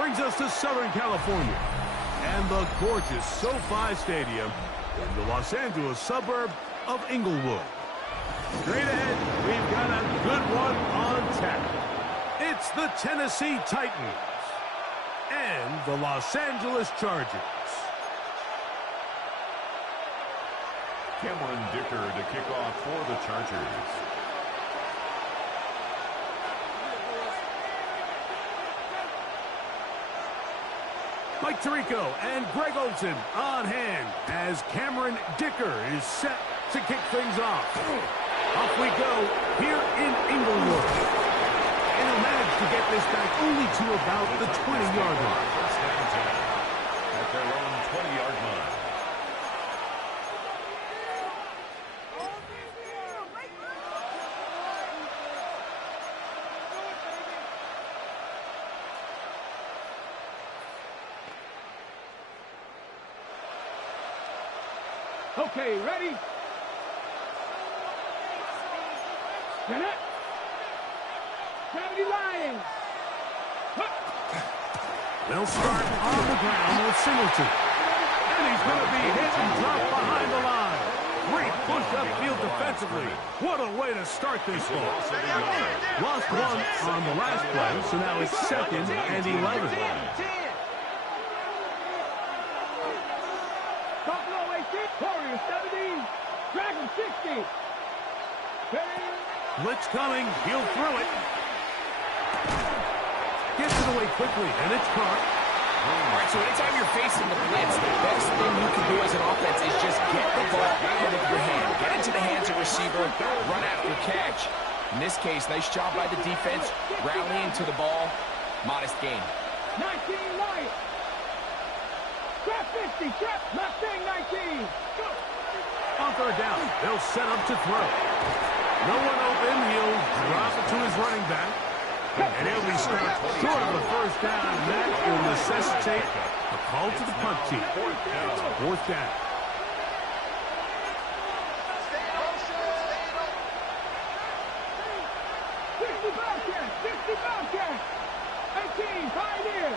brings us to Southern California and the gorgeous SoFi Stadium in the Los Angeles suburb of Inglewood. Straight ahead, we've got a good one on tap. It's the Tennessee Titans and the Los Angeles Chargers. Cameron Dicker to kick off for the Chargers. Mike Tirico and Greg Olsen on hand as Cameron Dicker is set to kick things off. Off we go here in Inglewood. And he'll manage to get this back only to about the 20-yard line. First down 10 at their own 20-yard line. Okay, ready? Get it. Gravity Lions. They'll start on the ground with Singleton. And he's going to be hit and dropped behind the line. Great push upfield defensively. What a way to start this ball. Lost one on the last play, so now it's 2nd and 11. Warriors 70, Dragon 60. Blitz coming, he'll throw it. Gets it away quickly, and it's caught. All right, so anytime you're facing the blitz, the best thing you can do as an offense is just get the ball out of your hand. Get into the hands of the receiver, run after catch. In this case, nice job by the defense, rallying to the ball. Modest gain. 19 Lions. Trap 50, trap, Mustang 19. Go. On third down, they'll set up to throw. No one open, he'll drop it to his running back. And he'll be stopped short of the first down, and that will necessitate a call to the punt team. Fourth down. Bobcat, 18, Pioneer.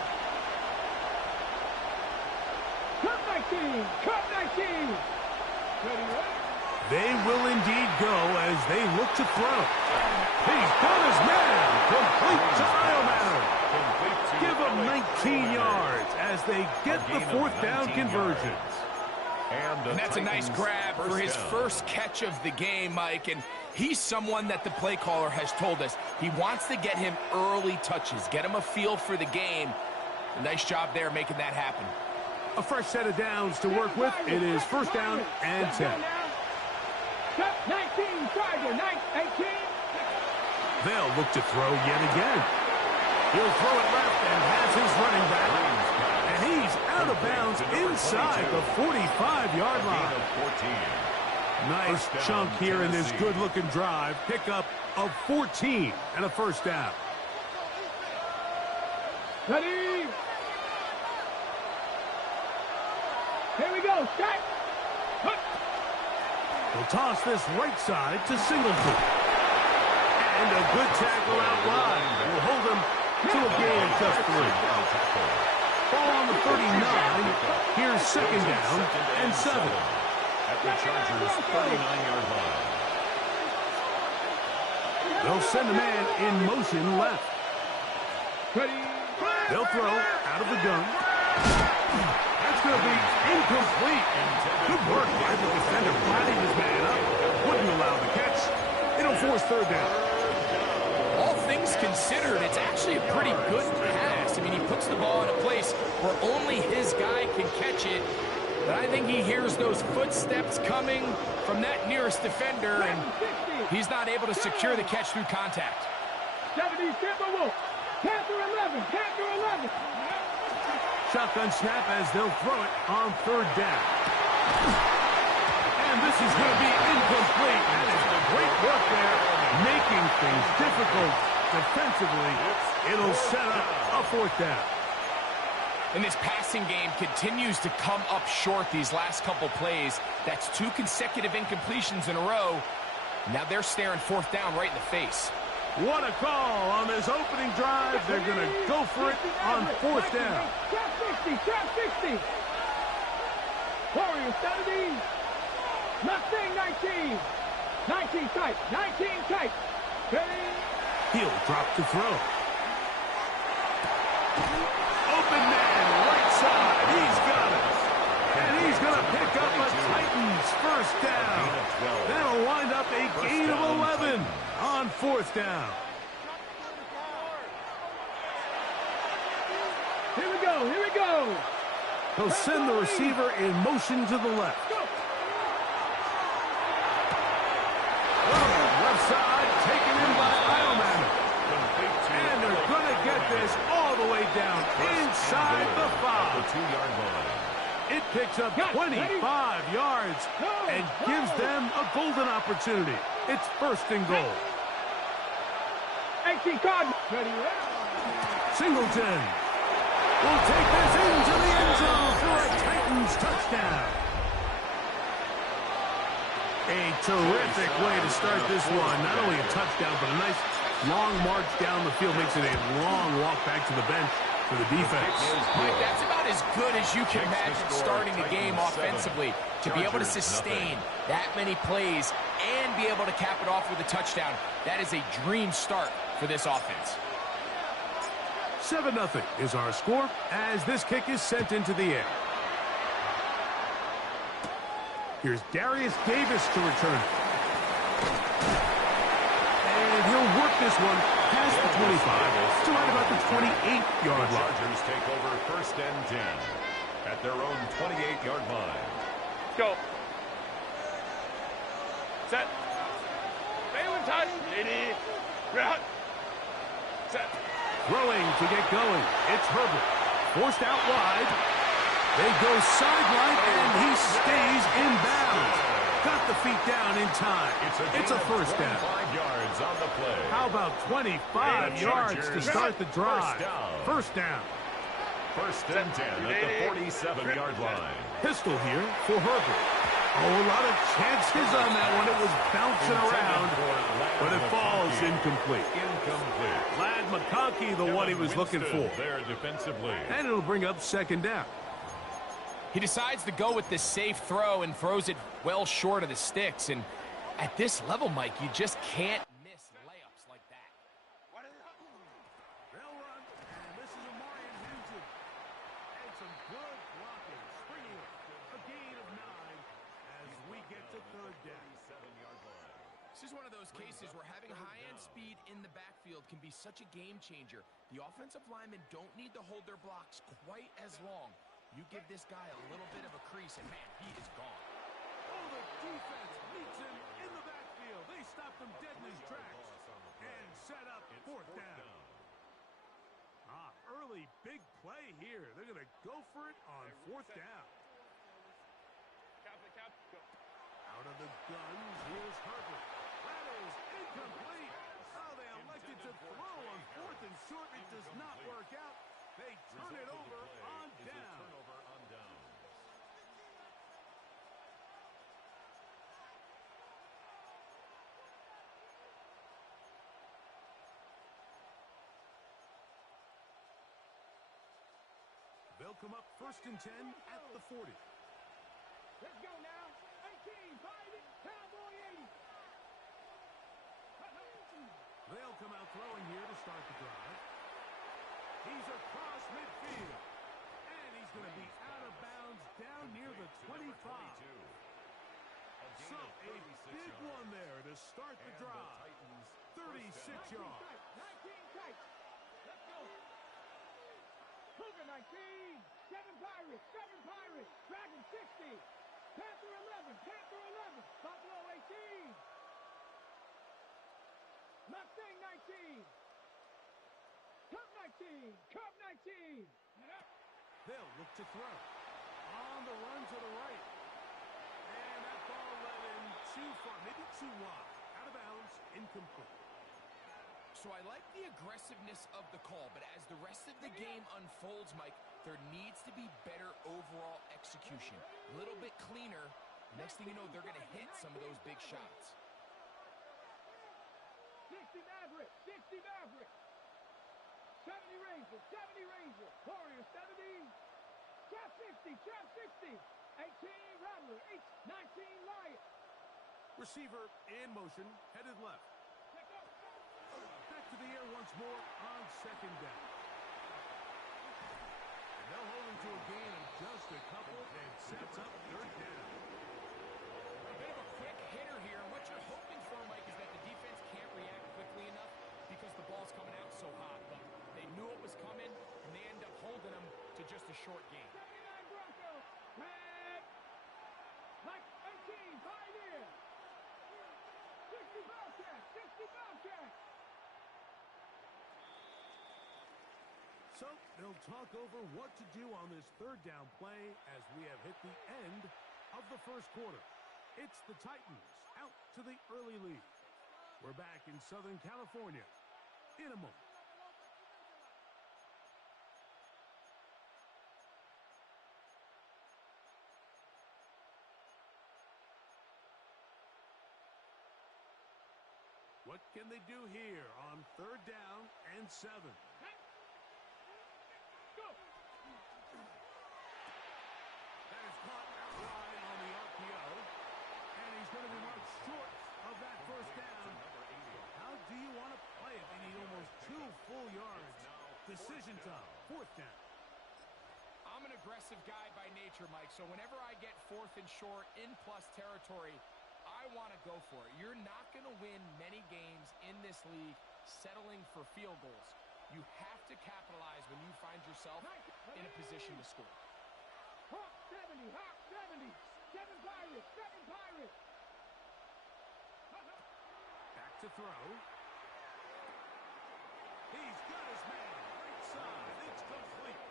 Cup 19, Cup 19. They will indeed go as they look to throw. He's got his man. Complete to Iomatter. Give him 19 yards as they get the fourth down conversions. And that's a nice grab for his first catch of the game, Mike. And he's someone that the play caller has told us he wants to get him early touches, get him a feel for the game. A nice job there making that happen. A fresh set of downs to work with. It is first down and 10. 19, Charger, 18. They'll look to throw yet again. He'll throw it left and has his running back. And he's out of bounds inside the 45-yard line. Nice chunk here in this good-looking drive. Pickup of 14 and a first down. Ready? Here we go. Start. He'll toss this right side to Singleton. And a good tackle out wide. Will hold him to a gain of just 3. Ball on the 39. Here's second down and 7. At the Chargers' 39-yard line. They'll send a man in motion left. Ready? They'll throw out of the gun. That's going to be incomplete. Good work by the defender finding his man up. Wouldn't allow the catch. It'll force third down. All things considered, it's actually a pretty good pass. I mean, he puts the ball in a place where only his guy can catch it. But I think he hears those footsteps coming from that nearest defender, and he's not able to secure the catch through contact. 70, Timberwolf. Panther 11, Panther 11. Shotgun snap as they'll throw it on third down. And this is going to be incomplete. That is the great work there, making things difficult defensively. It'll set up a fourth down. And this passing game continues to come up short these last couple plays. That's 2 consecutive incompletions in a row. Now they're staring fourth down right in the face. What a call on this opening drive. They're going to go for it on fourth down. Trap 60, trap 60. Warriors 70. Nothing 19. 19 tight, 19 tight. Ready? He'll drop to throw. Open man, right side. He's got it. And he's going to pick up a Titans first down. That'll wind up a gain of 11 on fourth down. Here we go, here we go. He'll send the receiver in motion to the left. Left side, taken in by Eilman. And they're going to get this all the way down inside the 5. The 2-yard line. It picks up 25 yards and gives them a golden opportunity. It's first and goal. 18 card. Ready? Singleton will take this into the end zone for a Titans touchdown. A terrific way to start this one. Not only a touchdown, but a nice long march down the field. Makes it a long walk back to the bench for the defense. Mike, that's about as good as you can imagine starting a game offensively. To be able to sustain that many plays and be able to cap it off with a touchdown, that is a dream start for this offense. 7-0 is our score as this kick is sent into the air. Here's Darius Davis to return. And he'll work this one past the 25 to right about the 28-yard line. Chargers take over first and 10 at their own 28-yard line. Go. Set. Balin touch. Ready. Route. Set. Throwing to get going. It's Herbert. Forced out wide. They go sideline, and he stays in bounds. Got the feet down in time. It's a first down. 25 yards on the play. How about 25 yards to start the drive? First down. First and 10 at the 47-yard line. Pistol here for Herbert. Oh, a lot of chances on that one. It was bouncing around, but it falls incomplete. Lad McConkey, the one he was looking for. There defensively. And it'll bring up second down. He decides to go with the safe throw and throws it well short of the sticks. And at this level, Mike, you just can't miss layups like that. They'll run, and this is Amarian Hampton. And some good blocking, springing a gain of 9 as we get to third down. This is one of those cases where having high-end speed in the backfield can be such a game changer. The offensive linemen don't need to hold their blocks quite as long. You give this guy a little bit of a crease, and man, he is gone. Oh, the defense meets him in the backfield. They stop him dead in his tracks and set up fourth down. Early big play here. They're going to go for it on fourth down. Out of the guns, here's Herbert. That is incomplete. Oh, they elected to throw on fourth and short. It does not work out. They turn it over on down. They'll come up first and 10 at the 40. Let's go now. 18, find it. Cowboy 80. They'll come out throwing here to start the drive. He's across midfield. And he's going to be out of bounds down near the 25. So a big one there to start the drive. 36 yards. 19 tight. Let's go. Cougar 19. 7 Pirates. 7 Pirates. Dragon 60. Panther 11. Panther 11. Buffalo 18. Mustang 19. Cub 19. Cub 19. They'll look to throw. On the run to the right. And that ball led in too far, maybe too wide. Out of bounds, incomplete. So I like the aggressiveness of the call, but as the rest of the game unfolds, Mike, there needs to be better overall execution. A little bit cleaner. Next thing you know, they're going to hit some of those big shots. 60 Maverick. 60 Ranger, 70 Ranger, Warrior 70, trap 60, trap 60, 18 Rattler, 19 Lion. Receiver in motion, headed left. Back to the air once more on second down. And they'll hold him to a gain of just a couple and sets up third down. A bit of a quick hitter here, and what you're hoping for, Mike, is that the defense can't react quickly enough because the ball's coming out so hot. But they knew it was coming, and they end up holding them to just a short gain. 79 Broncos, red, like 18, Pioneer, 60 Bobcats, 60 Bobcats. So they'll talk over what to do on this third down play as we have hit the end of the first quarter. It's the Titans out to the early lead. We're back in Southern California in a moment. What can they do here on third down and 7? Go. That is caught outside on the RPO. And he's going to be marked short of that first down. How do you want to play it? They need almost 2 full yards. Decision time, fourth down. I'm an aggressive guy by nature, Mike, so whenever I get fourth and short in plus territory, I want to go for it. You're not going to win many games in this league settling for field goals. You have to capitalize when you find yourself in a position to score. Hawk 70, Hawk 70, 7 Pirates, 7 Pirates. Back to throw. He's got his man. Right side. It's complete.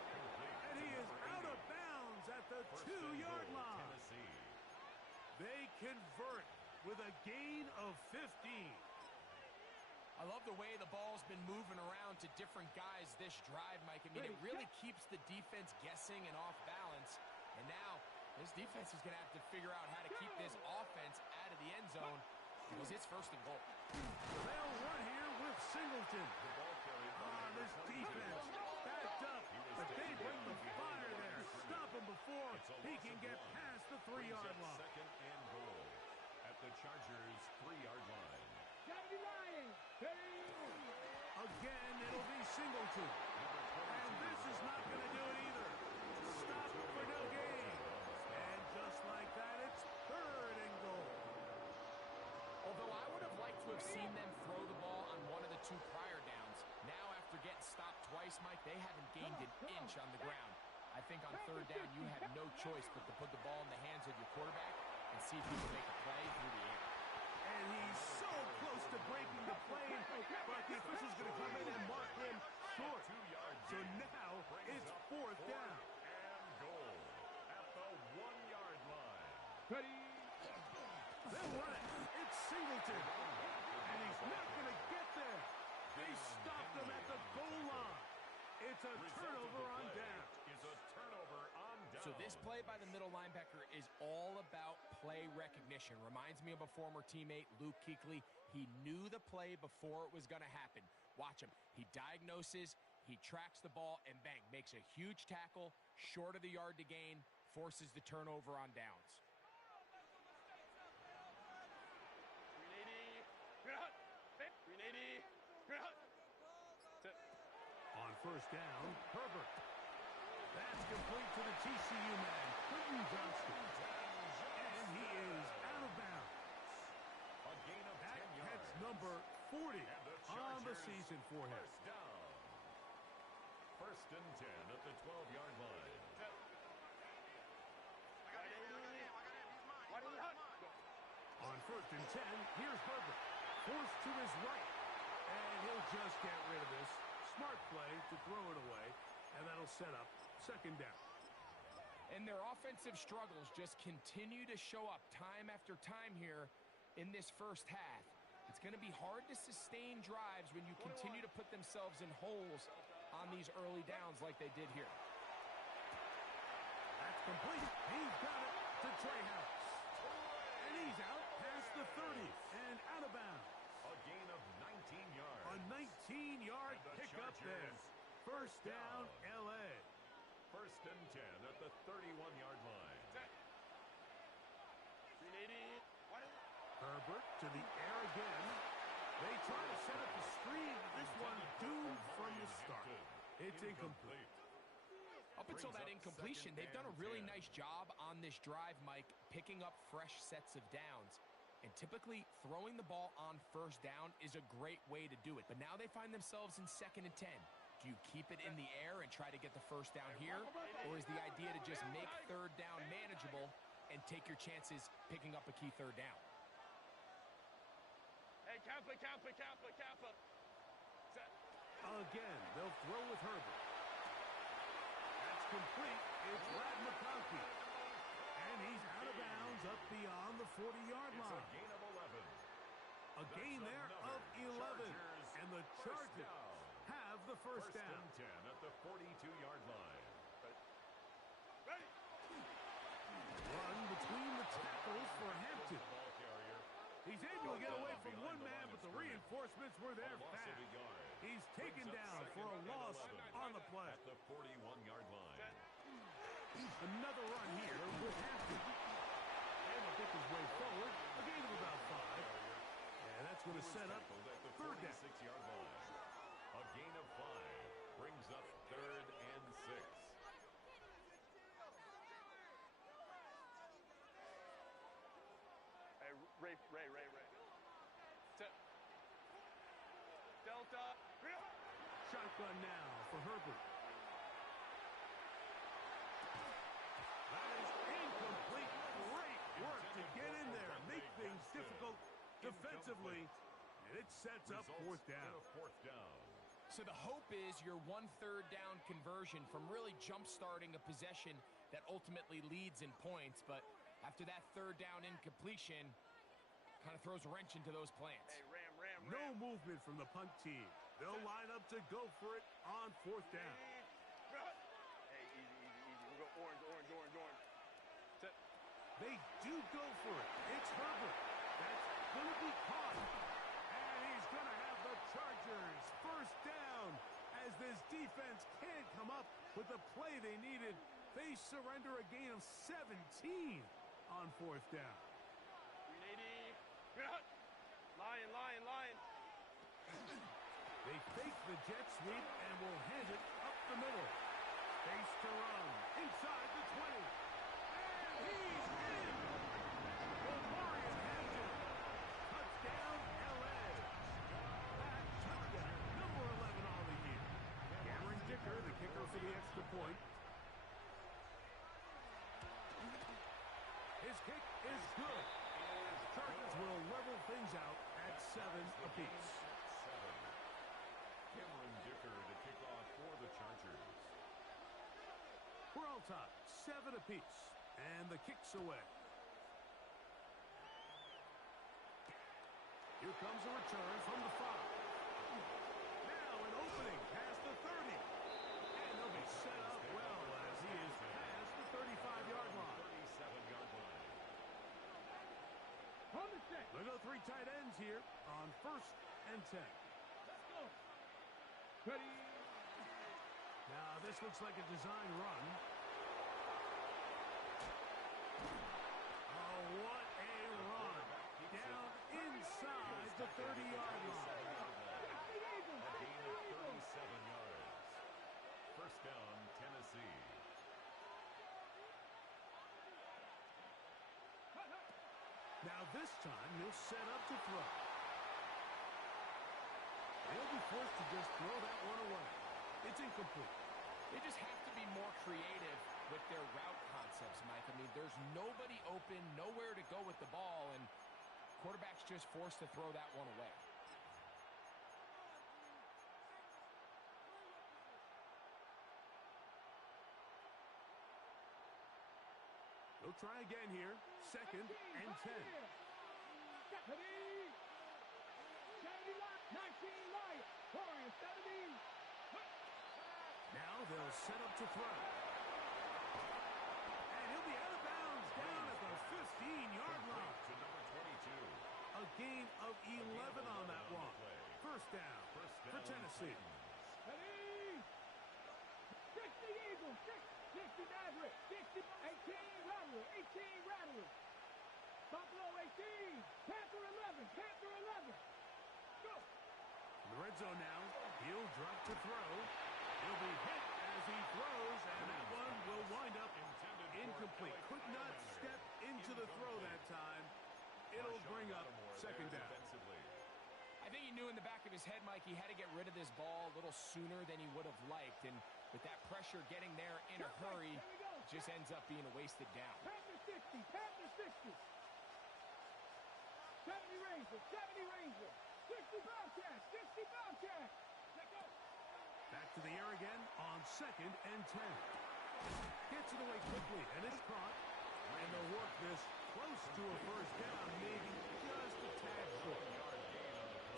And he is out of bounds at the 2-yard line. They convert with a gain of 15. I love the way the ball's been moving around to different guys this drive, Mike. I mean, it really keeps the defense guessing and off balance. And now, this defense is going to have to figure out how to keep this offense out of the end zone because it's first and goal. They'll run here with Singleton. This defense backed up, but they bring the fire there. Stop him before he can get past the 3-yard line. Second and goal at the Chargers' 3-yard line. 70 Lions, Again, it'll be Singleton. And this is not going to do it either. Stop for no gain. And just like that, it's third and goal. Although I would have liked to have seen them throw the ball on one of the 2 prior downs. Now, after getting stopped twice, Mike, they haven't gained an inch on the ground. I think on third down, you have no choice but to put the ball in the hands of your quarterback and see if he can make a play through the air. And he's so close to breaking the play, but the official's going to come in and mark him short. So now it's fourth down. And goal at the 1-yard line. ready. They'll run it. It's Singleton. And he's not going to get there. They stopped him at the goal line. It's a turnover on down. So this play by the middle linebacker is all about play recognition. Reminds me of a former teammate, Luke Kuechly. He knew the play before it was going to happen. Watch him. He diagnoses, he tracks the ball, and bang, makes a huge tackle, short of the yard to gain, forces the turnover on downs. On first down, Herbert. That's complete to the TCU man, Quentin Johnston. And he is out of bounds. A gain of 10 yards. That's number 40 on the season for him. First and 10 at the 12-yard line. On first and 10, here's Herbert. Forced to his right. And he'll just get rid of this. Smart play to throw it away. And that'll set up second down. And their offensive struggles just continue to show up time after time here in this first half. It's going to be hard to sustain drives when you continue to put themselves in holes on these early downs like they did here. That's complete. He's got it to Treehouse. And he's out past the 30 and out of bounds. A gain of 19 yards. A 19-yard pickup there. First down, L.A. First and 10 at the 31-yard line. Herbert to the air again. They try to set up the screen. This one doomed from the start. It's incomplete. Up until that incompletion, they've done a really nice job on this drive, Mike, picking up fresh sets of downs. And typically, throwing the ball on first down is a great way to do it. But now they find themselves in 2nd and 10. Do you keep it in the air and try to get the first down here? Or is the idea to just make third down manageable and take your chances picking up a key third down? Hey, Kappa. Again, they'll throw with Herbert. That's complete. It's Lad McConkey. And he's out of bounds up beyond the 40-yard line. It's a gain of 11. A gain there of 11. And the Chargers have the first down. First and 10 at the 42-yard line. Ready. Run between the tackles for Hampton. Ball carrier. He's able to get away from one man, but the reinforcements were there fast. He's taken down for a loss on the play. At the 41-yard line. Another run here with Hampton. And he'll pick his way forward. A gain of about 5. And that's going to set up third down. 46-yard line. A gain of 5 brings up 3rd and 6. Hey, Ray. Delta. Shotgun now for Herbert. That is incomplete. Great work to get in there and make things difficult defensively. And it sets up fourth down. So the hope is your 1 third down conversion from really jump-starting a possession that ultimately leads in points. But after that third down incompletion, kind of throws a wrench into those plans. Hey, Ram. No movement from the punt team. They'll line up to go for it on fourth down. Hey, easy. We'll go orange. They do go for it. It's Herbert. That's going to be caught. And he's going to have the Chargers first down as this defense can't come up with the play they needed. They surrender a gain of 17 on fourth down. 380. Lion. They fake the jet sweep and will hand it up the middle. Face to run inside the 20. And he's in! Lamarian Hampton. Touchdown, L.A. That touchdown, number 11 on the year. Cameron Dicker, the kicker for the extra point. His kick is good. Chargers will level things out at 7 apiece. Cameron Dicker to kick off for the Chargers. We're all tied, 7 apiece, and the kick's away. Here comes a return from the 5. Now an opening past the 30. And they'll be set up well as he is past the 35-yard line. 37-yard line. They'll go 3 tight ends here on 1st and 10. Let's go. Ready. Now this looks like a design run. Oh, what a run. Down inside the 30-yard line. A gain of 37 yards. First down, Tennessee. Now this time he'll set up to throw. They'll be forced to just throw that one away. It's incomplete. They just have to be more creative with their route concepts, Mike. I mean, there's nobody open, nowhere to go with the ball, and quarterback's just forced to throw that one away. They'll try again here. 2nd and 10. 19 Lions. Warriors 70. Now they'll set up to throw. And he'll be out of bounds down at the 15-yard line. To number 22. A gain of 11 on that one. First down for Tennessee. Ready. Maverick. 60, 18 Rattler. 18 Rattler. Buffalo 18. Panther 11. Panther 11. Go. In the red zone now. He'll drop to throw. He'll be hit as he throws, and that one will wind up incomplete. Could not step into the throw that time. It'll bring up second down. I think he knew in the back of his head, Mike, he had to get rid of this ball a little sooner than he would have liked. And with that pressure getting there in a hurry, it just ends up being a wasted down. Panther 60. Panther 60. 70 Ranger. 70 Ranger. 60 Bobcats. 60 Bobcats. Let go. Back to the air again on 2nd and 10. Gets it away quickly, and it's caught. And they'll work this close to a first down, maybe just a tad short.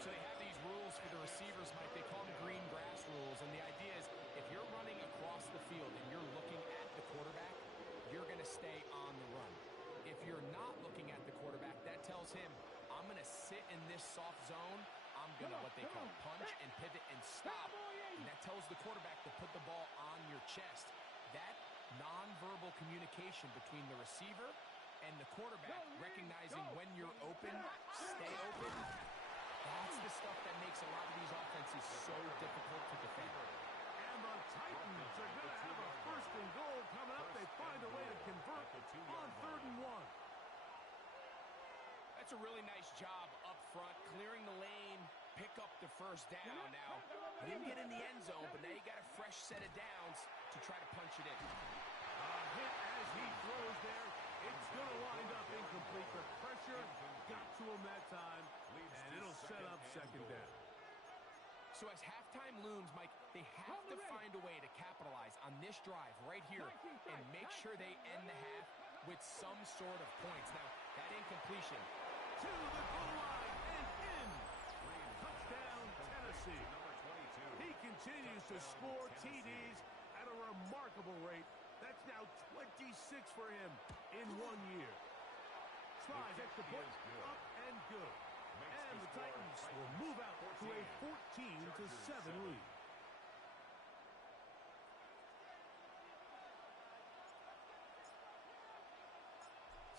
So they have these rules for the receivers, Mike. They call them green grass rules. And the idea is if you're running across the field and you're looking at the quarterback, you're going to stay on the run. If you're not looking at the quarterback, that tells him, I'm going to sit in this soft zone. I'm going to what they call punch and pivot and stop. And that tells the quarterback to put the ball on your chest. That nonverbal communication between the receiver and the quarterback, recognizing when you're open, stay open, that's the stuff that makes a lot of these offenses so difficult to defend. And the Titans are going to have a 1st and goal coming up. They find a way to convert on 3rd and 1. That's a really nice job up front, clearing the lane, pick up the first down. Now, he didn't get in the end zone, but now you got a fresh set of downs to try to punch it in. Hit as he throws there. It's going to wind up incomplete. The pressure got to him that time, and it'll set up 2nd down. So as halftime looms, Mike, they have to find a way to capitalize on this drive right here and make sure they end the half with some sort of points. Now, that incompletion. To the goal line and in. Touchdown, Tennessee. He continues to score TDs at a remarkable rate. That's now 26 for him in 1 year. Tries extra point, up and good. And the Titans will move out to a 14-7 lead.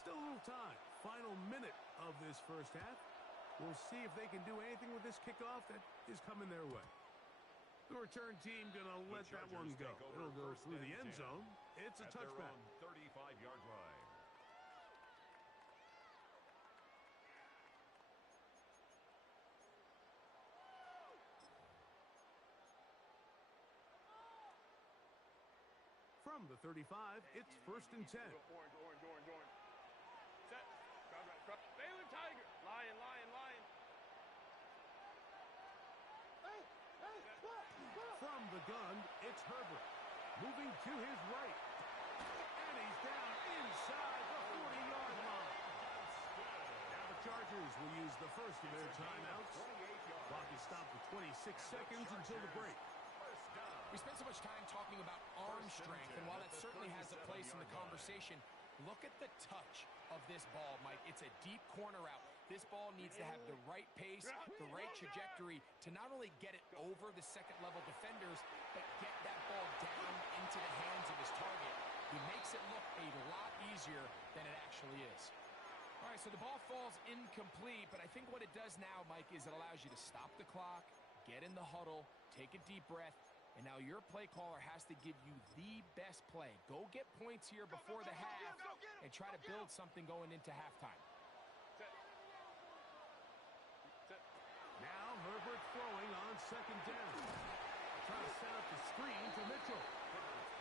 Still a little time. Final minute of this first half. We'll see if they can do anything with this kickoff that is coming their way. The return team going to let that one go. It'll go through the end zone. It's a touchback. 35-yard line. From the 35, it's 1st and 10. Orange. Set. Baylor Tiger. Lion. From the gun, it's Herbert. Moving to his right. And he's down inside the 40-yard line. Now the Chargers will use the first of their timeouts. Clock is stopped for 26 seconds until the break. We spent so much time talking about arm strength, and while that certainly has a place in the conversation, look at the touch of this ball, Mike. It's a deep corner route. This ball needs to have the right pace, the right trajectory to not only get it over the second-level defenders, but get that ball down into the hands of his target. He makes it look a lot easier than it actually is. All right, so the ball falls incomplete, but I think what it does now, Mike, is it allows you to stop the clock, get in the huddle, take a deep breath, and now your play caller has to give you the best play. Go get points here before the half and try to build something going into halftime. Now Herbert throwing on 2nd down. Trying to set up the screen to Mitchell.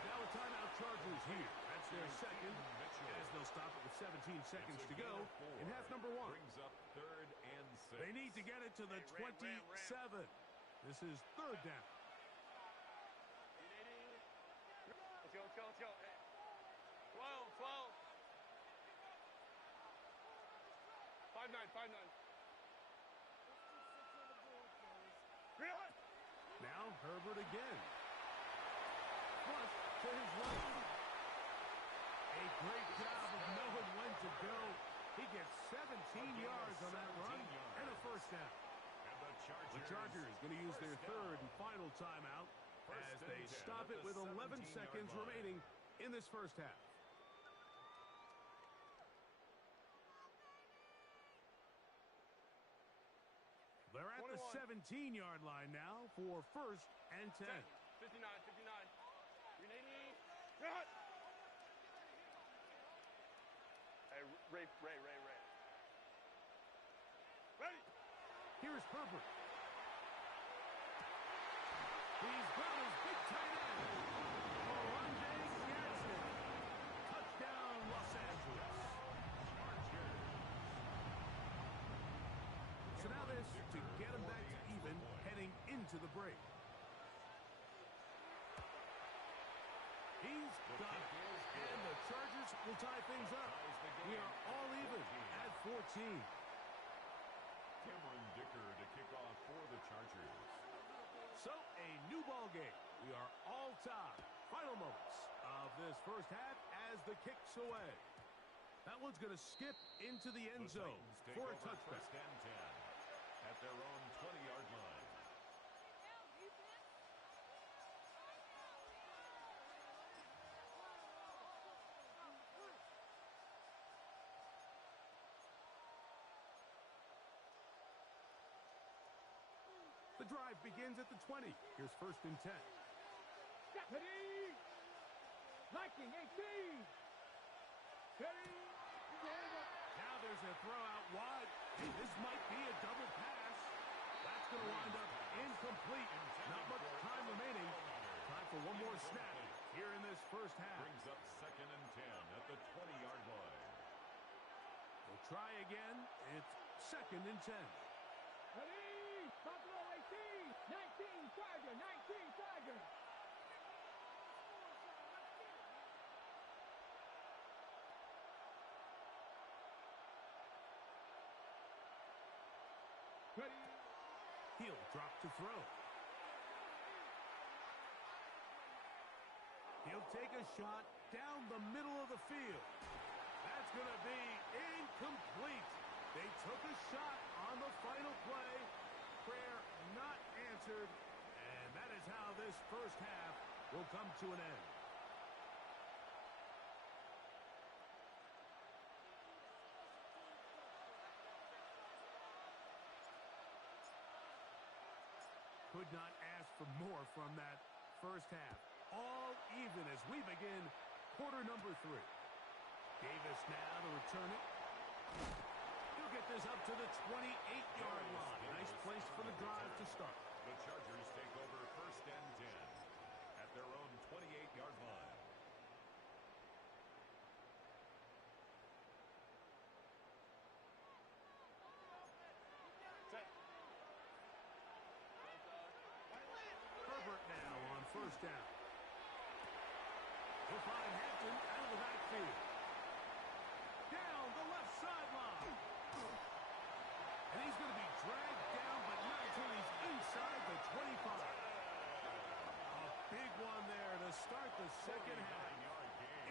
Now a timeout Chargers here. That's their second, as they'll stop it with 17 seconds to go in half number 1. Brings up 3rd and 6. They need to get it to the 27. This is 3rd down. Let's go. 12. 5-9. Now Herbert again. Plus to his right. A great job of knowing when to go. He gets 17 yards on that run and a first down. The Chargers going to use their 3rd and final timeout as they stop it with 11 seconds remaining in this first half. They're at 21. the 17-yard line now for 1st and 10. 59, 59. Renee. Cut. Hey, Ray. Ready. Here's Herbert. He's got his big tight end. Touchdown, Los Angeles. So now this to get him back to even heading into the break. He's got it. And the Chargers will tie things up. We are all even at 14. Cameron Dicker to kick off for the Chargers. So, a new ball game. We are all tied. Final moments of this first half as the kick's away. That one's going to skip into the end zone for a touchdown. 1st and 10 at their own 20-yard line. The drive begins at the 20. Here's 1st and 10. Deputy! 19, 18! Ready! Now there's a throw out wide. Hey, this might be a double pass. That's going to wind up incomplete. Not much time remaining. Time for one more snap here in this first half. Brings up 2nd and 10 at the 20-yard line. We'll try again. It's 2nd and 10. Ready! Buffalo 18! 19, Charger! 19, Charger! Ready? He'll drop to throw. He'll take a shot down the middle of the field. That's going to be incomplete. They took a shot on the final play. Prayer not answered. And that is how this first half will come to an end. Could not ask for more from that first half. All even as we begin quarter number 3. Davis now to return it. He'll get this up to the 28-yard line. Nice place for the drive to start. The Chargers take over 1st and 10 at their own 28-yard line. Set. Herbert now on 1st down. He'll find Hampton out of the backfield. Down the left sideline. And he's going to be dragged down, but not until he's inside the 25. A big one there to start the second half.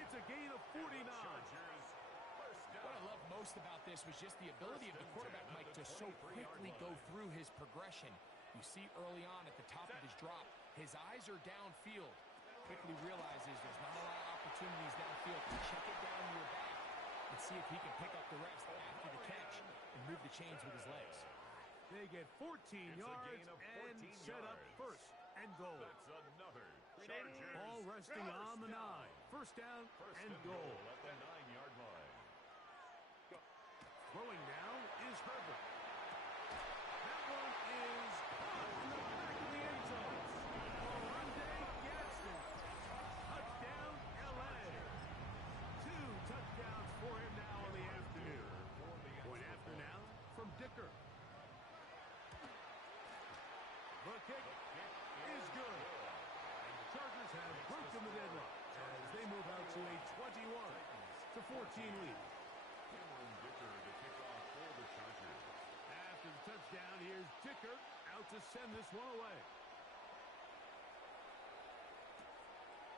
It's a gain of 49. What I love most about this was just the ability of the quarterback, Mike, to so quickly go through his progression. You see early on at the top of his drop, his eyes are downfield. Quickly realizes there's not a lot of opportunities downfield. Check it down your back and see if he can pick up the rest after the catch and move the chains with his legs. They get 14 yards and set up 1st and goal. That's another Chargers. All resting on the 9. 1st down and goal. At the 9-yard line. Throwing now is Herbert. That one is caught in the back of the end zone. Touchdown, L.A. 2 touchdowns for him now in the afternoon. Point after now from Dicker. The kick is good. And the Chargers have broken the deadlock as they move out to a 21-14 lead. Cameron Dicker to kick off for the Chargers. After the touchdown, here's Dicker out to send this one away.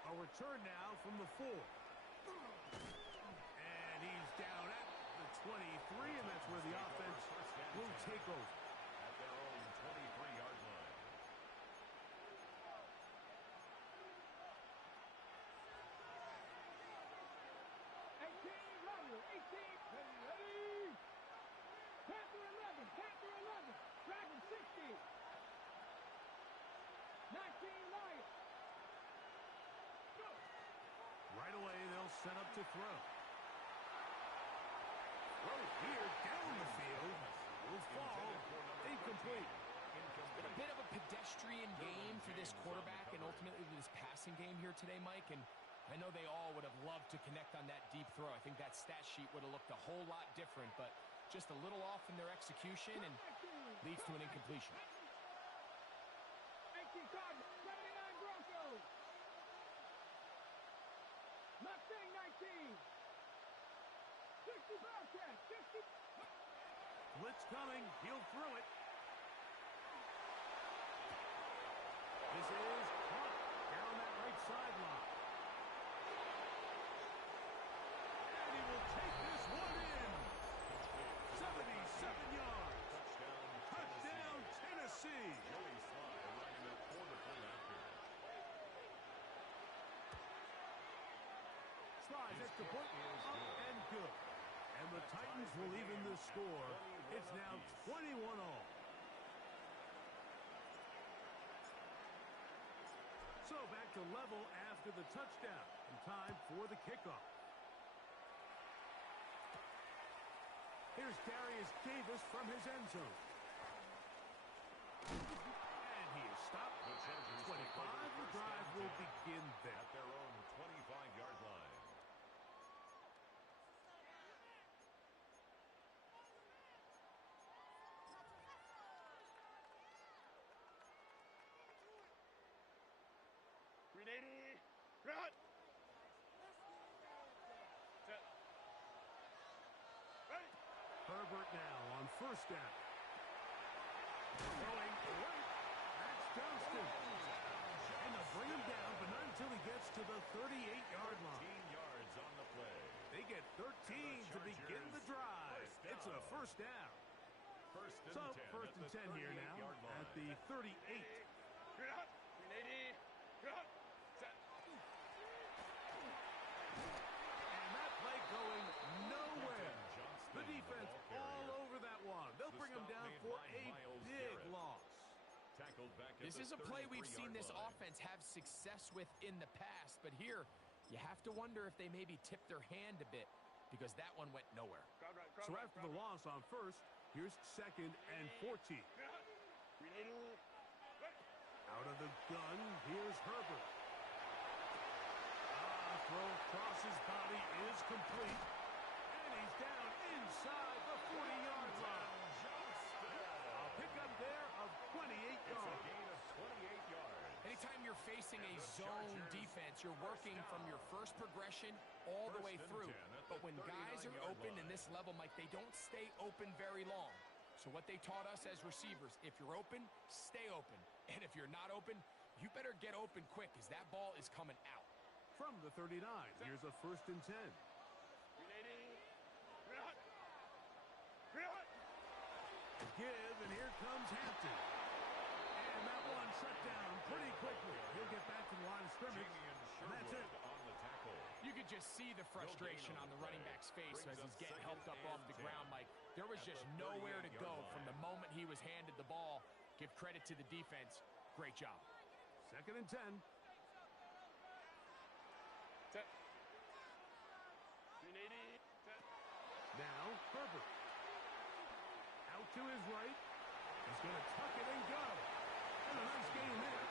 A return now from the 4. And he's down at the 23, and that's where the offense will take over. At their own 23-yard line. Lions. Go. Right away, they'll set up to throw. Throw here down the field. Will fall. Incomplete. Been a bit of a pedestrian game for this quarterback and ultimately this passing game here today, Mike. And I know they all would have loved to connect on that deep throw. I think that stat sheet would have looked a whole lot different, but just a little off in their execution and leads to an incompletion. 18 Cardinals, 79 Broncos. Mustang 19. 60 Bearcats, 60. Blitz coming. He'll throw it. This is caught down that right sideline. And he will take this one in. 77 yards. Touchdown, Tennessee. Joey Slye running up for the point after. Slides extra point up and good. And the Titans will even the score. It's now 21 all. So back to level after the touchdown. And time for the kickoff. Here's Darius Davis from his end zone. And he is stopped. The Chargers 25. The drive will begin there. At their own 25-yard line. Grenade. Run. Set. Ready. Herbert now on first down. Throwing right. That's Johnston. And they'll bring him down, but not until he gets to the 38-yard line. 15 yards on the play. They get 13 to begin the drive. It's a first down. First and So 10 first and 10 here now at the 38. Run. Grenade. Run. Set. And that play going nowhere. The defense all over that one. They'll bring him down for a big loss. Tackled back at This the is a play we've 33-yard seen this line. offense have success with in the past, but here you have to wonder if they maybe tipped their hand a bit because that one went nowhere. Crowd right. Crowd So right. after Crowd the right. loss on first, here's second and 14. Grenade. Ready. Out of the gun, here's Herbert. Throw across his body is complete. And he's down inside the 40-yard line. A pickup there of 28 It's a yards. gain of 28 yards. Anytime you're facing a zone defense, you're working from your first progression all the way First and through. 10 at But the when guys are 39-yard open in line. this level, Mike, they don't stay open very long. So what they taught us as receivers, if you're open, stay open. And if you're not open, you better get open quick because that ball is coming out. From the 39, here's a first and 10. Grenade. Run. Run. Give, and here comes Hampton. And that one shut down pretty quickly. He'll get back to the line of scrimmage. And that's it. on the tackle. You could just see the frustration on the running back's face as he's getting helped up off the ground, Mike. There was just nowhere to go from the moment he was handed the ball. Give credit to the defense. Great job. Second and 10. Set. Grenade. Set. Now, Herbert. Out to his right. He's going to tuck it and go. And a nice gain there.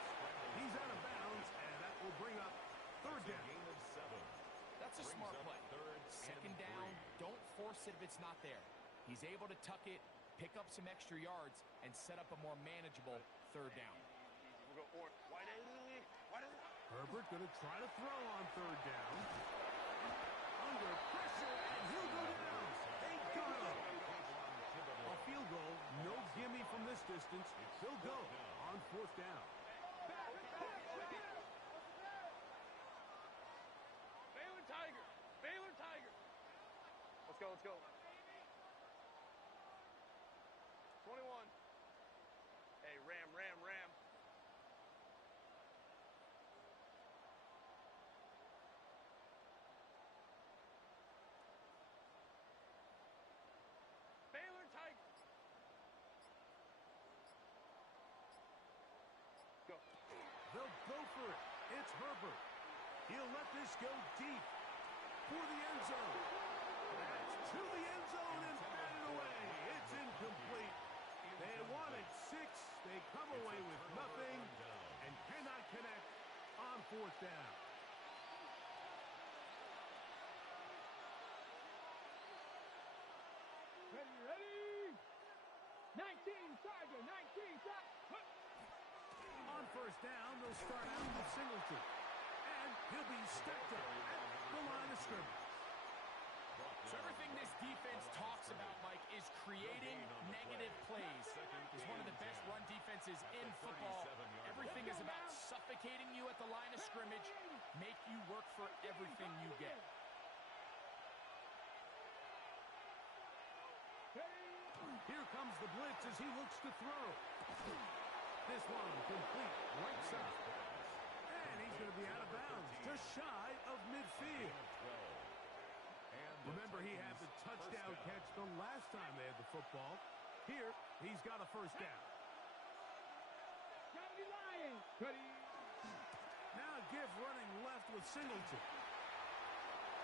He's out of bounds, and that will bring up third It's a down. gain of 7. That's a Brings smart up play. third Second and down, 3. don't force it if it's not there. He's able to tuck it, pick up some extra yards, and set up a more manageable third down. We'll go orange. White A. White A. Herbert going to try to throw on third down. Under pressure, and he'll go down. They got him. A field goal, no gimme from this distance. He'll go on fourth down. Baylor Tiger. Baylor Tiger. Let's go. Let's go. 21. Hey, Ram. Baylor Tiger. Go. They'll for it. It's Herbert. He'll let this go deep for the end zone. That's to the end zone and batted away. It's incomplete. They wanted 6. They come away with nothing and cannot connect on 4th down. Ready? 19, Tiger, 19, stop. On 1st down, they'll start out with Singleton. And he'll be stepped up at the line of scrimmage. So everything this defense talks about, Mike, is creating negative plays. It's one of the best run defenses in football. Everything is about suffocating you at the line of scrimmage, make you work for everything you get. Here comes the blitz as he looks to throw. This one complete right side. And he's going to be out of bounds, just shy of midfield. Remember, he had the touchdown catch the last time they had the football. Here, he's got a 1st down. Now a give running left with Singleton.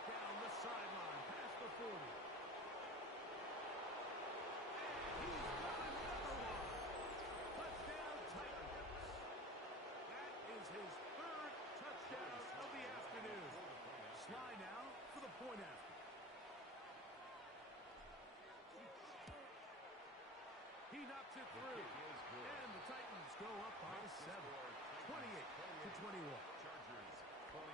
Down the sideline, past the 40. He's got another one. Touchdown, Titans. That is his 3rd touchdown of the afternoon. Sly now for the point after. He knocks it through. And the Titans go up by 7. 28-21. Chargers 21.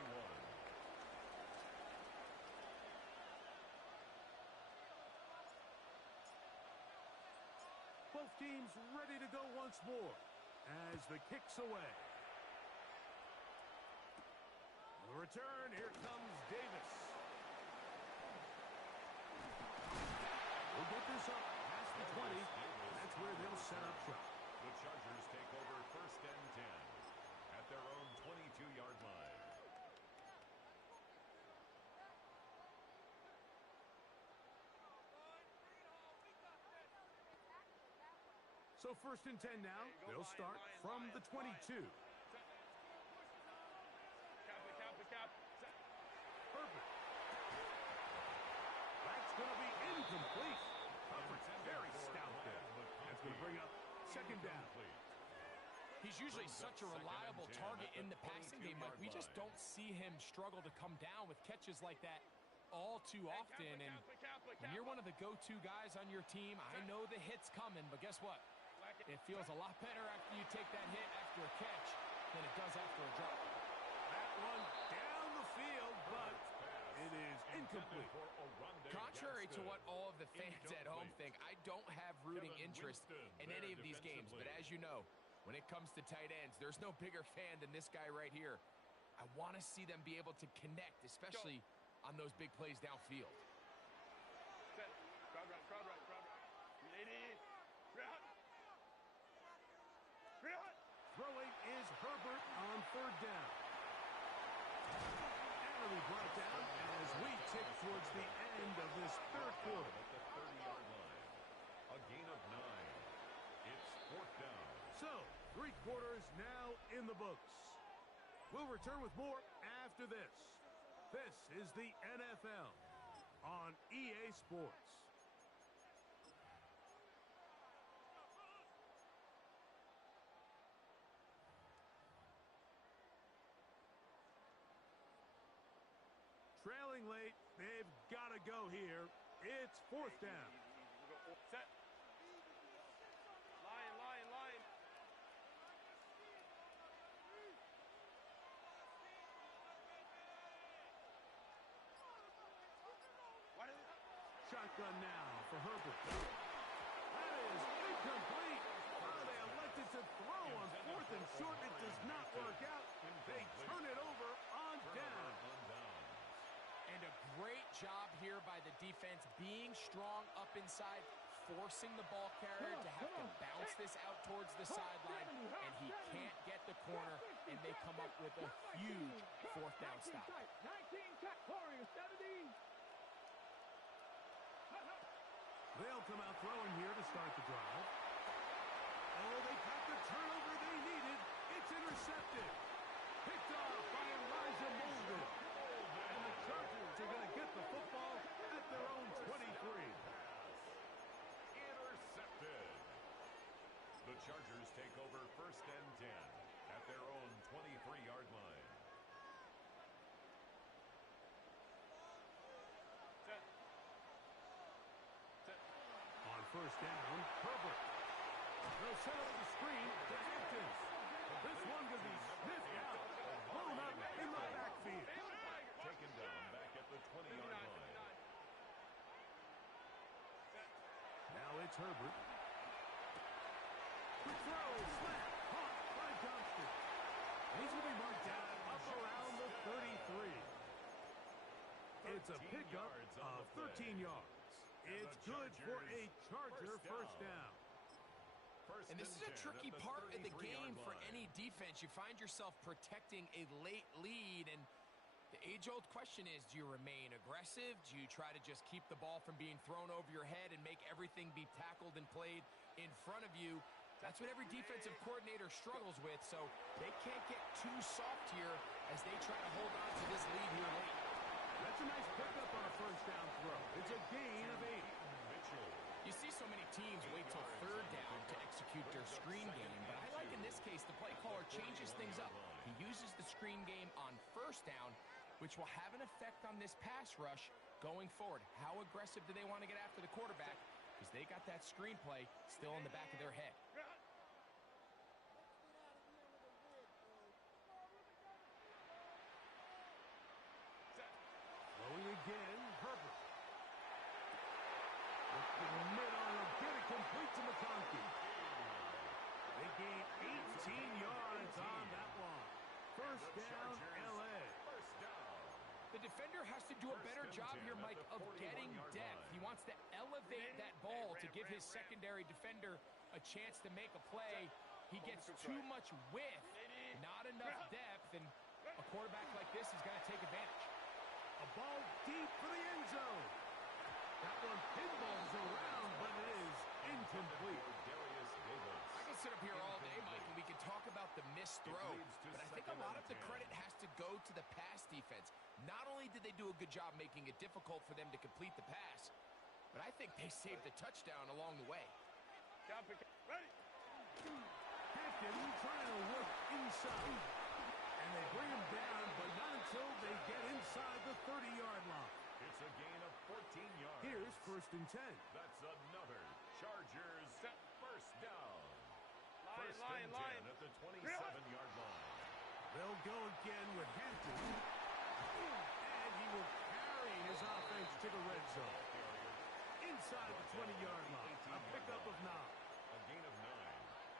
Both teams ready to go once more as the kick's away. On the return, here comes Davis. We'll get this up past the 20. That's where they'll set up shop. The Chargers take over 1st and 10 at their own 22-yard line. So 1st and 10 now. They'll start from the 22. Herbert. That's going to be incomplete. Coverage very stout there. That's going to bring up 2nd down. He's usually such a reliable target in the passing game, Mike. We just don't see him struggle to come down with catches like that all too often. And when you're one of the go-to guys on your team, I know the hit's coming, but guess what? It feels a lot better after you take that hit after a catch than it does after a drop. That one down the field, but it is incomplete. Contrary to what all of the fans at home think, I don't have rooting interest in any of these games. But as you know, when it comes to tight ends, there's no bigger fan than this guy right here. I want to see them be able to connect, especially on those big plays downfield. Crowd right, crowd right, crowd right. Lady, crowd. Throwing is Herbert on 3rd down. And it'll be brought down as we tick towards the end of this 3rd quarter. At the 30-yard line. A gain of 9. It's 4th down. So, 3 quarters now in the books. We'll return with more after this. This is the NFL on EA Sports. Trailing late, they've got to go here. It's 4th down. Set. Line. Shotgun now for Herbert. That is incomplete. Oh, they elected to throw on 4th and short. It does not work out. They turn it over on down. And a great job here by the defense, being strong up inside, forcing the ball carrier to have to bounce this out towards the sideline, and he can't get the corner, and they come up with a huge 4th down stop. 19 Warriors 70. They'll come out throwing here to start the drive. Oh, they got the turnover they needed. It's intercepted. Picked off by Elijah Molden. And the Chargers are going to get the football at their own 23. Intercepted. The Chargers take over 1st and 10 at their own 23-yard line. On 1st down, Herbert. They'll set up the screen to Hamptons. This one could be sniffed out. Blown up in the backfield. Taken down back at the 20-yard line. Now it's Herbert. Quick throw, slant, caught by Johnston. He's going to be marked down up around the 33. It's a pickup of 13 yards. It's good for a Charger first down. And this is a tricky part of the game for any defense. You find yourself protecting a late lead, and the age-old question is, do you remain aggressive? Do you try to just keep the ball from being thrown over your head and make everything be tackled and played in front of you? That's what every defensive coordinator struggles with, so they can't get too soft here as they try to hold on to this lead here late. That's a nice pickup on a first down throw. It's a gain of 8. You see so many teams wait till 3rd down to execute their screen game, but I like in this case the play caller changes things up. He uses the screen game on 1st down, which will have an effect on this pass rush going forward. How aggressive do they want to get after the quarterback? Because they got that screen play still in the back of their head. Throwing again, Herbert. With the mid-arm, get it complete to McConkey. They gain 18 yards on that one. First down, L.A. The defender has to do a better job here, Mike, of getting depth. He wants to elevate that ball to give his secondary defender a chance to make a play. He gets too much width, not enough depth, and a quarterback like this is going to take advantage. A ball deep for the end zone. That one pinballs around, but it is incomplete. I can sit up here all day, Mike, and we can talk about the missed throw, but I think a lot of the credit has to go to the pass defense. Not only did they do a good job making it difficult for them to complete the pass, but I think they saved the touchdown along the way. Ready? Hampton trying to work inside. And they bring him down, but not until they get inside the 30-yard line. It's a gain of 14 yards. Here's 1st and 10. That's another Chargers first down. First Line. and 10 at the 27-yard line. They'll go again with Hampton. And he will carry his offense to the red zone. Inside the 20-yard line. A pickup of 9. A gain of 9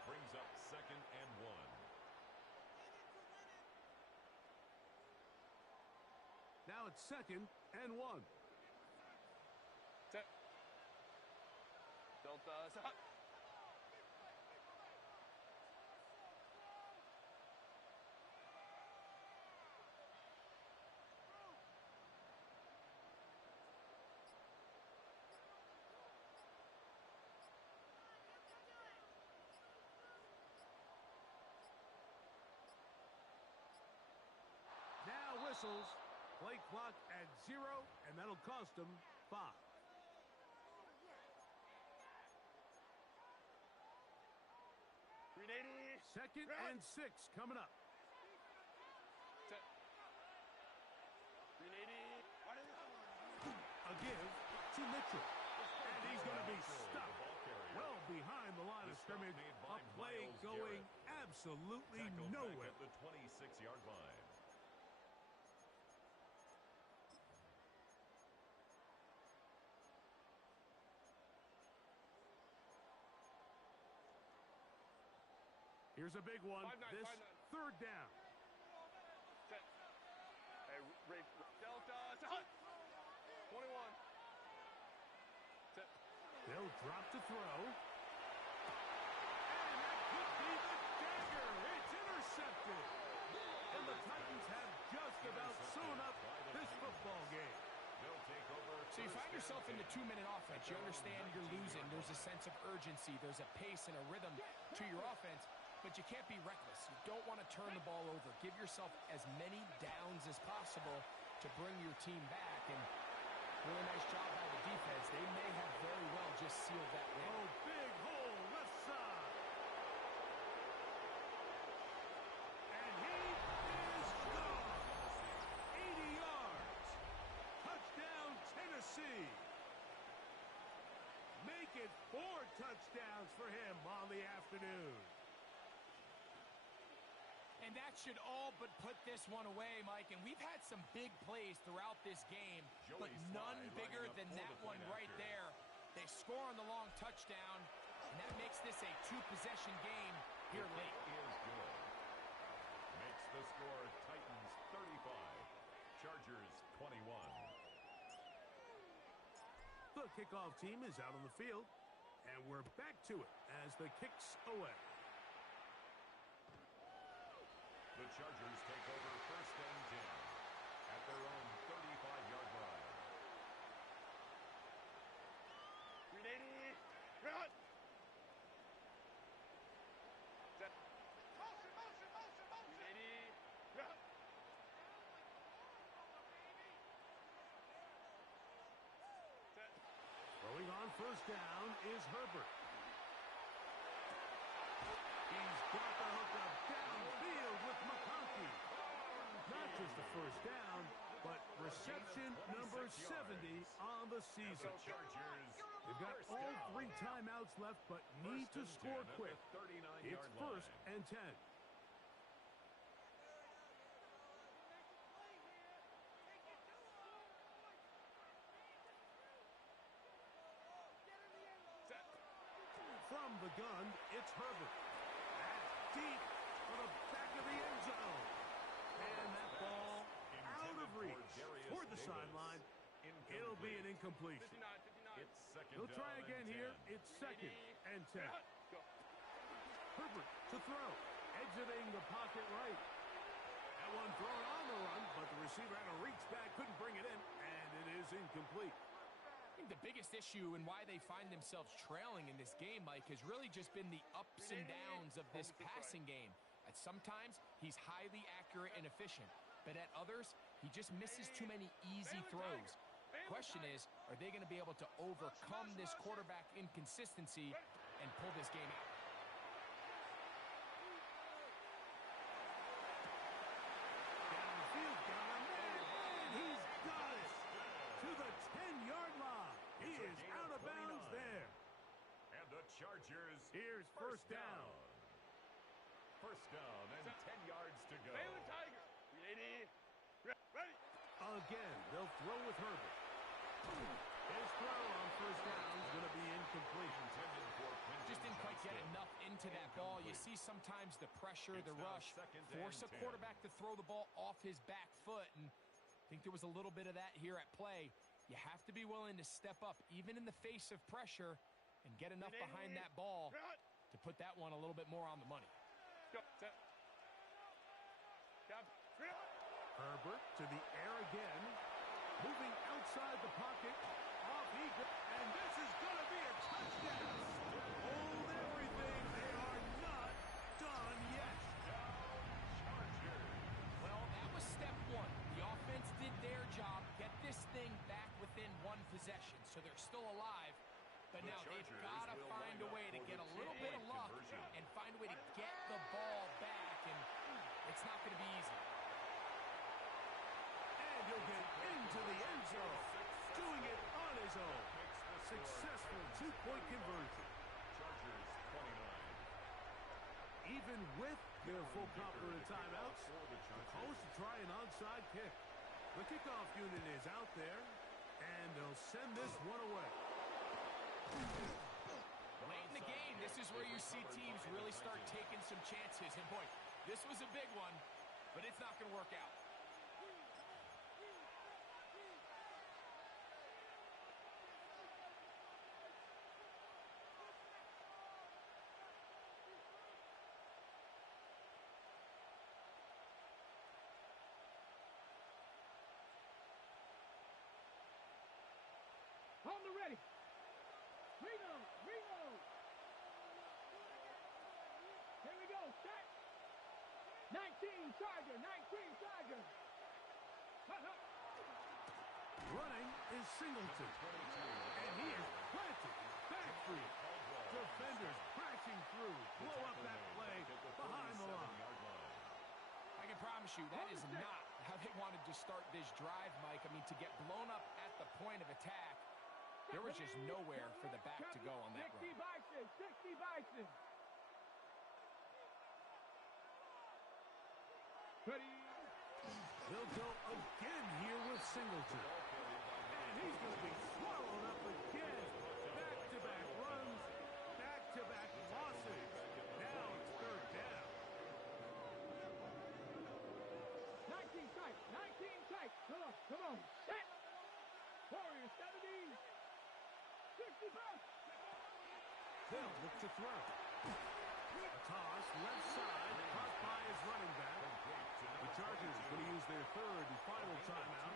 brings up 2nd and 1. Now it's 2nd and 1. Set. Delta. Set. Now whistles. Play clock at 0, and that'll cost them 5. Second and 6 coming up. Set. A give to Mitchell. And he's going to be stuck well behind the line of scrimmage. A play going absolutely nowhere. At the 26-yard line. Here's a big one. 5-9, This 5-9. 3rd down. Set. Hey, Delta. Set. 21. Set. They'll drop to throw. And that could be the dagger. It's intercepted. And the Titans have just about sewn up this football game. So you find yourself in the 2-minute offense. You understand you're losing. There's a sense of urgency. There's a pace and a rhythm to your offense. but you can't be reckless. You don't want to turn the ball over. Give yourself as many downs as possible to bring your team back. And really nice job by the defense. They may have very well just sealed that win. Oh, big hole, left side. And he is gone. 80 yards. Touchdown, Tennessee. Make it 4 touchdowns for him on the afternoon. And that should all but put this one away, Mike. And we've had some big plays throughout this game, but none bigger than that one right there. They score on the long touchdown, and that makes this a 2-possession game here late. Is good. Makes the score Titans 35, Chargers 21. The kickoff team is out on the field, and we're back to it as the kick's away. The Chargers take over 1st and 10 at their own 35-yard line. Ready, run! Set. Motion, motion, motion, motion! Ready, run! Set. Throwing on 1st down is Herbert. He's got the hookup downfield with McConkey. Not just the 1st down, but reception number 70 on the season. They've got all 3 timeouts left, but need to score quick. It's 1st and 10. From the gun, it's Herbert. That's deep on the back of the end zone. And that ball out of reach toward the sideline. It'll be an incompletion. 59, 59. It's 2nd He'll try down again and 10. here. It's 2nd and 10. Go. Herbert to throw. Exiting the pocket right. That one thrown on the run, but the receiver had to reach back, couldn't bring it in, and it is incomplete. I think the biggest issue and why they find themselves trailing in this game, Mike, has really just been the ups and downs of this passing game. At sometimes, he's highly accurate and efficient, but at others, he just misses too many easy throws. Question is, are they going to be able to overcome this quarterback inconsistency and pull this game out? Downfield, got him there, and he's got it to the 10-yard line. He is out of bounds there. And the Chargers. Here's 1st down. 1st down and 10 yards to go. Baylor Tiger. Ready, ready. Again, they'll throw with Herbert. His throw on 1st down is going to be incomplete. Just didn't quite get enough into that ball. You see sometimes the pressure, the rush, force a quarterback to throw the ball off his back foot, and I think there was a little bit of that here at play. You have to be willing to step up, even in the face of pressure, and get enough behind that ball to put that one a little bit more on the money. Go. Set. Down. Herbert to the air again. Moving outside the pocket. Off he goes. And this is going to be a touchdown. Hold everything. They are not done yet. Well, that was step one. The offense did their job, get this thing back within 1 possession, so they're still alive. But now they've got to find a way to get a little bit of luck and find a way to get the ball back, and it's not going to be easy. And he'll get into the end zone. Doing it on his own. Successful 2-point conversion. Chargers 29. Even with their full complement of timeouts, the Colts to try an onside kick. The kickoff unit is out there, and they'll send this one away. Late in the game, this is where you see teams really start taking some chances. And boy, this was a big one, but it's not going to work out. On the ready. Reload, reload. Here we go. 19 Tiger, 19 Tiger. Running is Singleton. And he is planted back free. Defenders crashing through. Blow up that play behind the line. I can promise you that is not how they wanted to start this drive, Mike. I mean, to get blown up at the point of attack, there was just nowhere for the back to go on that run. 60 Bison, 60 Bison. Ready. He'll go again here with Singleton. And he's going to be swallowed up again. Back-to-back runs, back-to-back losses. Now it's third down. 19 tight, 19 tight. Come on, set. Warriors 70. 60 bucks. They'll look to throw. A toss, left side, caught by his running back. The Chargers going to use their third and final timeout.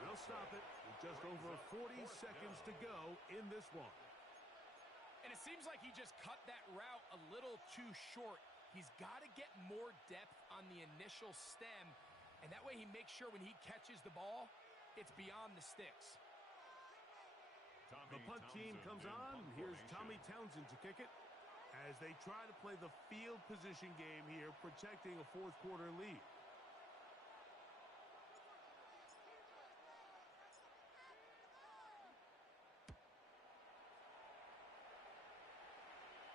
They'll stop it with just over 40 seconds to go in this one. And it seems like he just cut that route a little too short. He's got to get more depth on the initial stem, and that way he makes sure when he catches the ball, it's beyond the sticks. The punt team comes on. Here's Tommy Townsend to kick it as they try to play the field position game here, protecting a fourth-quarter lead.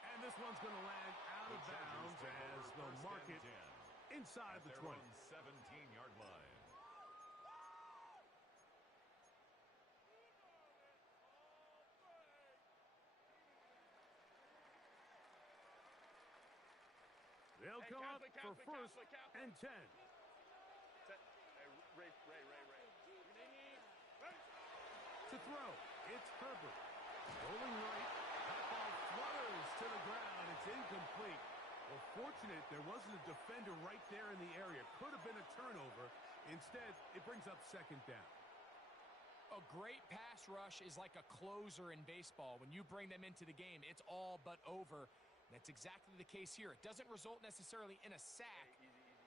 And this one's going to land out of bounds as they'll mark it inside the 20. 17-yard line. They'll come up for first and 10. Set. Hey, Ray. To throw, it's Herbert. Rolling right, that ball flutters to the ground. It's incomplete. Well, fortunate there wasn't a defender right there in the area. Could have been a turnover. Instead, it brings up second down. A great pass rush is like a closer in baseball. When you bring them into the game, it's all but over. That's exactly the case here. It doesn't result necessarily in a sack,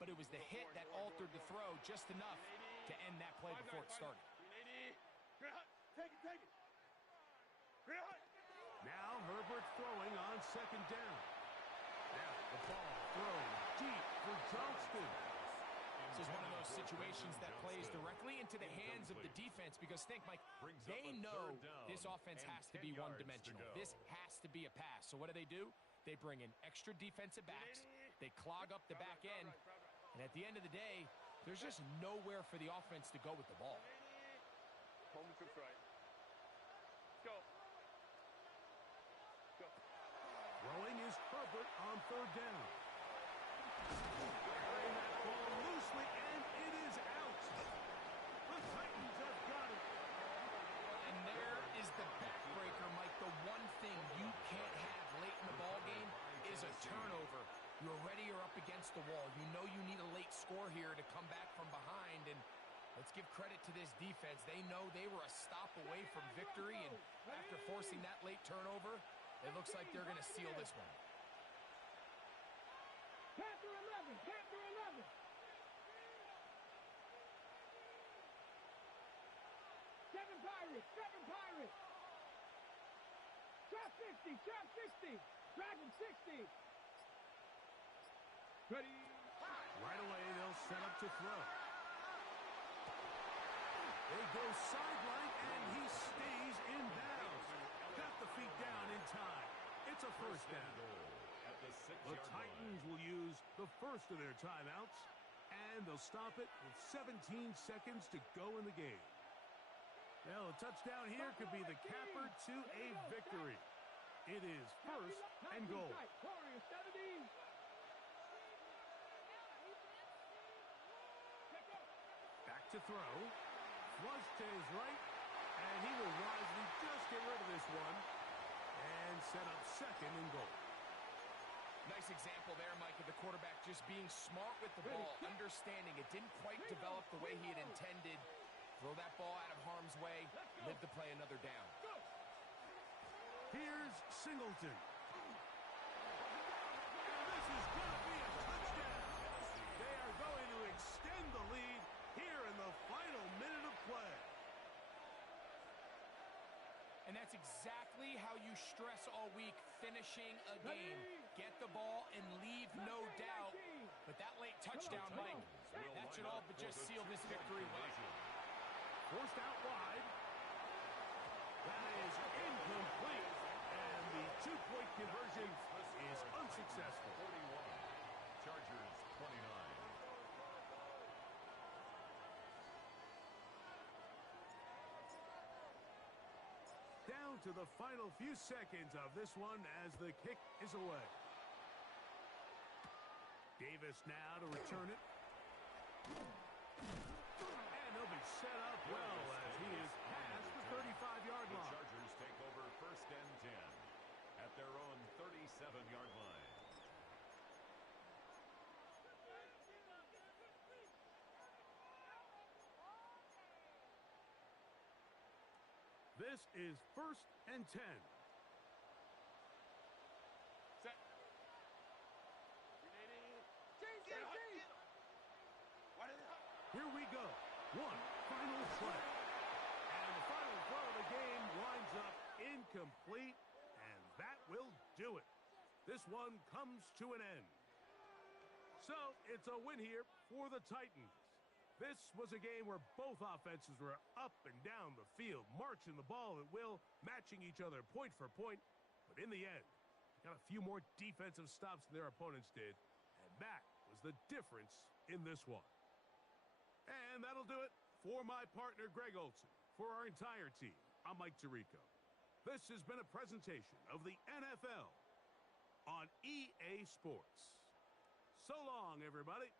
but it was the hit that altered the throw just enough to end that play before it started. Take it. Now Herbert throwing on second down. Now the ball thrown deep for Johnston. This is one of those situations that plays directly into the hands of the defense because think, Mike, they know this offense has to be one-dimensional. This has to be a pass. So what do? They bring in extra defensive backs. They clog up the back end. And at the end of the day, there's just nowhere for the offense to go with the ball. Home to right. Go. Throwing is Herbert on third down. Carrying that ball loosely, and it is out. The Titans have got it. And there is the backbreaker, Mike. The one thing you can't have late in the ball game is a turnover. You're already up against the wall. You know you need a late score here to come back from behind. And let's give credit to this defense. They know they were a stop away from victory. And after forcing that late turnover, it looks like they're going to seal this one. Panther 11, Panther 11. Seven Pirates. Trap 60. Dragon 60. Ready. Right away, they'll set up to throw. They go sideline, and he stays in bounds. Got the feet down in time. It's a first down. The Titans will use the first of their timeouts, and they'll stop it with 17 seconds to go in the game. Well, a touchdown here could be the capper to a victory. It is first and goal. Warriors 70. Back to throw. Flush to his right, and he will wisely just get rid of this one and set up second and goal. Nice example there, Mike, of the quarterback just being smart with the ball, understanding it didn't quite develop the way he had intended. Throw that ball out of harm's way, live to play another down. Here's Singleton. And this is going to be a touchdown. That's exactly how you stress all week, finishing a game. Get the ball and leave no doubt. But that late touchdown, Mike, that should all but just seal this victory away. Forced out wide. That is incomplete. And the two-point conversion is unsuccessful. 41. Chargers 29. Down to the final few seconds of this one as the kick is away. Davis now to return it. And he'll be set up well as he is past the 35-yard The line. Chargers take over first and 10 at their own 37-yard line. This is first and 10. Set. Here we go. One final play. And the final throw of the game winds up incomplete, and that will do it. This one comes to an end. So it's a win here for the Titans. This was a game where both offenses were up and down the field, marching the ball at will, matching each other point for point. But in the end, they got a few more defensive stops than their opponents did, and that was the difference in this one. And that'll do it for my partner, Greg Olson. For our entire team, I'm Mike Tirico. This has been a presentation of the NFL on EA Sports. So long, everybody.